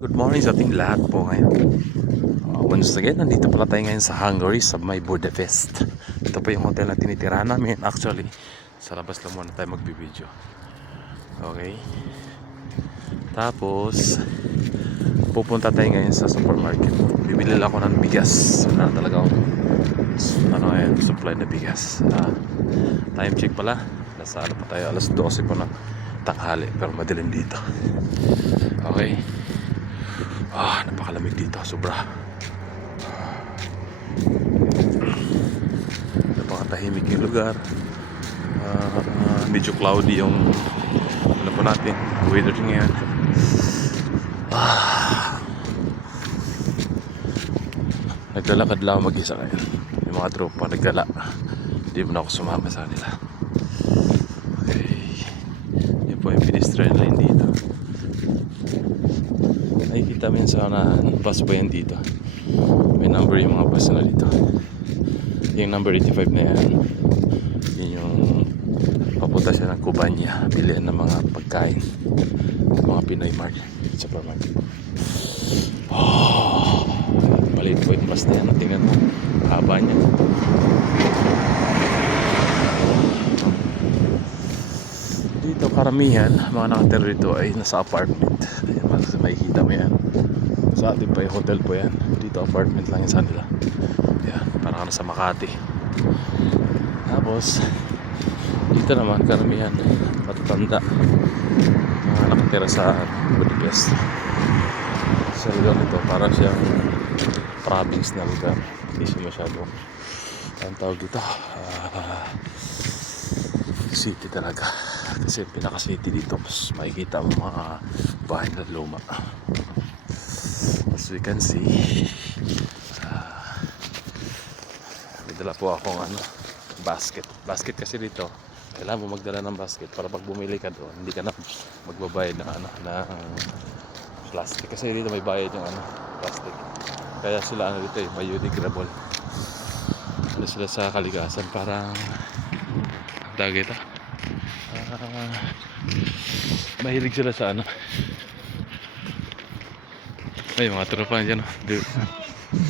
Good morning sa ating lahat po ngayon. Once again, nandito pala tayo ngayon sa Hungary sa may Budapest. Ito po yung hotel na tinitirahan namin. Actually, sa labas lang muna tayo magbibideo. Okay. Tapos, pupunta tayo ngayon sa supermarket. Bibili lang ako ng bigas. Wala talaga akong supply na bigas. Time check pala. Nasa pa tayo, alas 12 pa na tanghali. Pero madilim dito. Okay. Napakalamig dito, sobra. Napakatahimik yung lugar. Medyo cloudy yung ano po natin, weather ngayon. Naglalakad lang mag-isa ngayon. Yung mga tropa nagdala. Hindi mo na ako sumama sa nila. Okay. Yan po yung pedestrian line dito. Nakikita minsan na bus ba yan dito. May number yung mga bus na dito. Yung number 85 na yan, yun yung papunta siya ng Kubanya, bilihan ng mga pagkain, mga Pinoy market, supermarket. Maliit po yung bus na yan. Tingnan mo, haba niya. Dito karamihan mga nakatira rito ay nasa apartment. Makikita mo yan. Sa atin pa yung hotel po yan. Dito apartment lang yung sa nila. Yan, parang sa Makati. Tapos dito naman karamihan matatanda mga nakatira sa Budapest. Sa lugar nito parang siyang province na lugar. Hindi siya masyado ang tawag dito city talaga. Kasi pinaka city dito, mas makikita mo mga bahay na luma. As we can see, may dala po akong basket kasi dito kailangan mo magdala ng basket para pag bumili ka doon hindi ka na magbabayad ng ng plastic, kasi dito may bayad yung plastic, kaya sila dito biodegradable. Sila sa kalikasan, parang tawag ito, mahilig sila sa ay mga tropa dyan,